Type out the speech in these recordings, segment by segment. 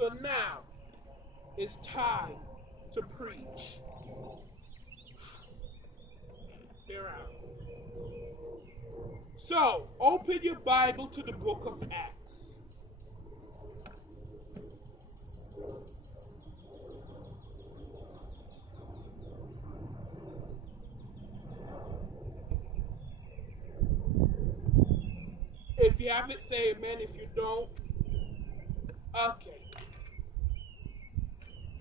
So now it's time to preach. Here out. So open your Bible to the book of Acts. If you have it, say amen. If you don't, okay.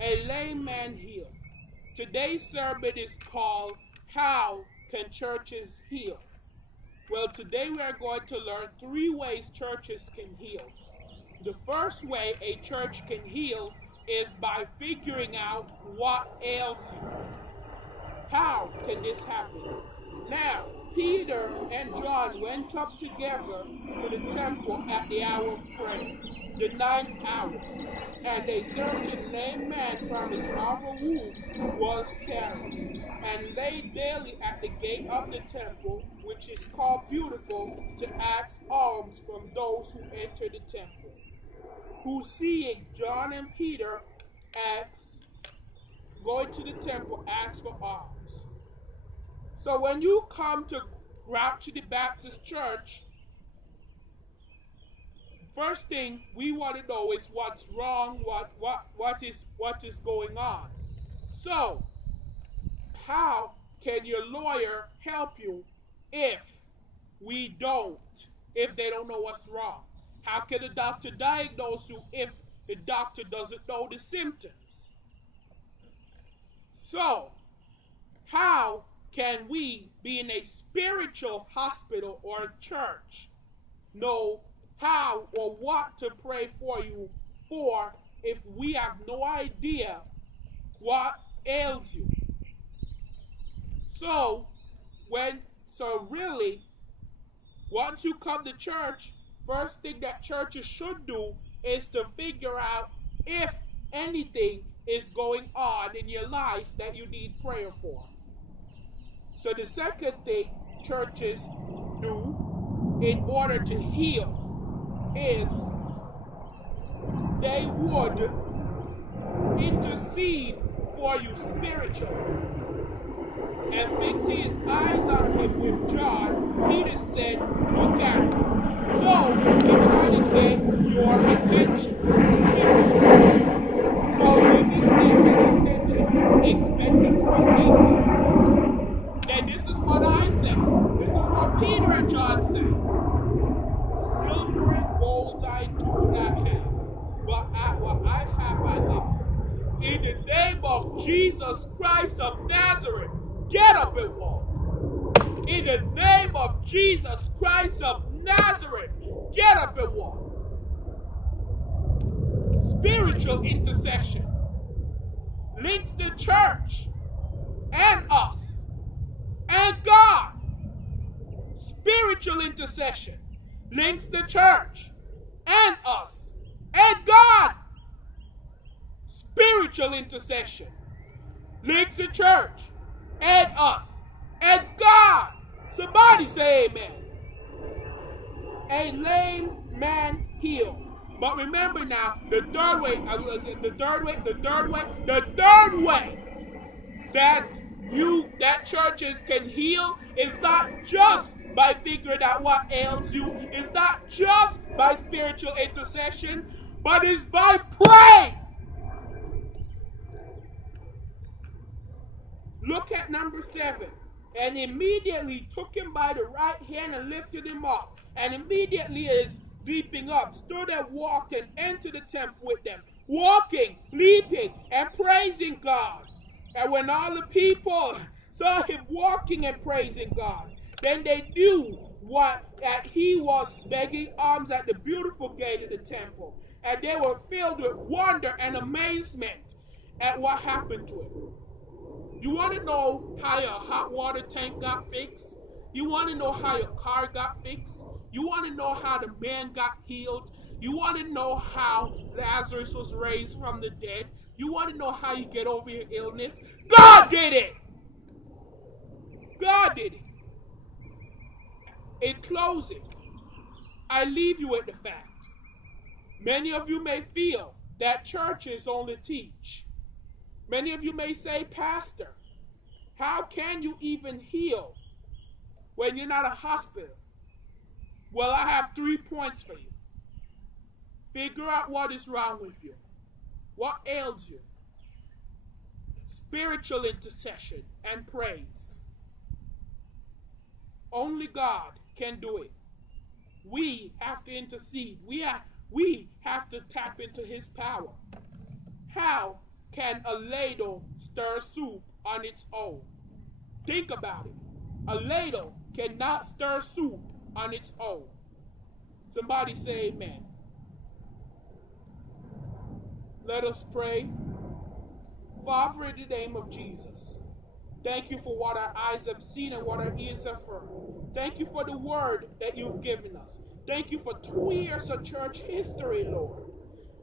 A lame man healed. Today's sermon is called How Can Churches Heal? Well, today we are going to learn 3 ways churches can heal. The first way a church can heal is by figuring out what ails you. How can this happen? Now, Peter and John went up together to the temple at the hour of prayer, the 9th hour, and a certain lame man from his mother womb was carried, and lay daily at the gate of the temple, which is called Beautiful, to ask alms from those who enter the temple, who seeing John and Peter going to the temple, ask for alms. So when you come to Grouchy the Baptist Church, first thing we want to know is what's wrong, what is going on. So, how can your lawyer help you if they don't know what's wrong? How can a doctor diagnose you if the doctor doesn't know the symptoms? So, how can we, being a spiritual hospital or a church, know how or what to pray for you for if we have no idea what ails you? So really, once you come to church, first thing that churches should do is to figure out if anything is going on in your life that you need prayer for. So the second thing churches do in order to heal is they would intercede for you spiritually. And fix his eyes on him with John, Peter said, look at us. So he tried to get your attention spiritually. So giving them his attention, expecting to receive something. Then this is what I say. This is what Peter and John say. Silver and gold I do not have, but what I have I give. In the name of Jesus Christ of Nazareth, get up and walk. In the name of Jesus Christ of Nazareth, get up and walk. Spiritual intercession links the church and us and God. Spiritual intercession links the church and us and God. Spiritual intercession links the church and us and God. Somebody say amen. A lame man healed. But remember now, the third way that churches can heal is not just by figuring out what ails you. It's not just by spiritual intercession, but it's by praise. Look at number 7. And immediately took him by the right hand and lifted him up. And immediately is leaping up, stood and walked and entered the temple with them, walking, leaping, and praising God. And when all the people saw him walking and praising God, then they knew that he was begging alms at the beautiful gate of the temple. And they were filled with wonder and amazement at what happened to him. You want to know how your hot water tank got fixed? You want to know how your car got fixed? You want to know how the man got healed? You want to know how Lazarus was raised from the dead? You want to know how you get over your illness? God did it! God did it. In closing, I leave you with the fact. Many of you may feel that churches only teach. Many of you may say, Pastor, how can you even heal when you're not a hospital? Well, I have 3 points for you. Figure out what is wrong with you. What ails you? Spiritual intercession and praise. Only God can do it. We have to intercede. We have to tap into his power. How can a ladle stir soup on its own? Think about it. A ladle cannot stir soup on its own. Somebody say amen. Let us pray. Father, in the name of Jesus, thank you for what our eyes have seen and what our ears have heard. Thank you for the word that you've given us. Thank you for 2 years of church history, Lord.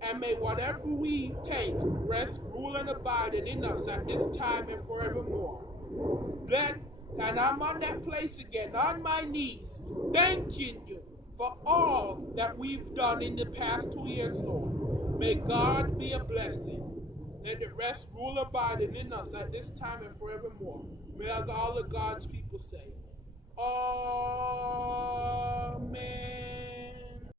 And may whatever we take rest, rule, and abide in us at this time and forevermore. And I'm on that place again, on my knees, thanking you for all that we've done in the past 2 years, Lord. May God be a blessing. Let the rest, rule, abide in us at this time and forevermore. May all of God's people say, Amen.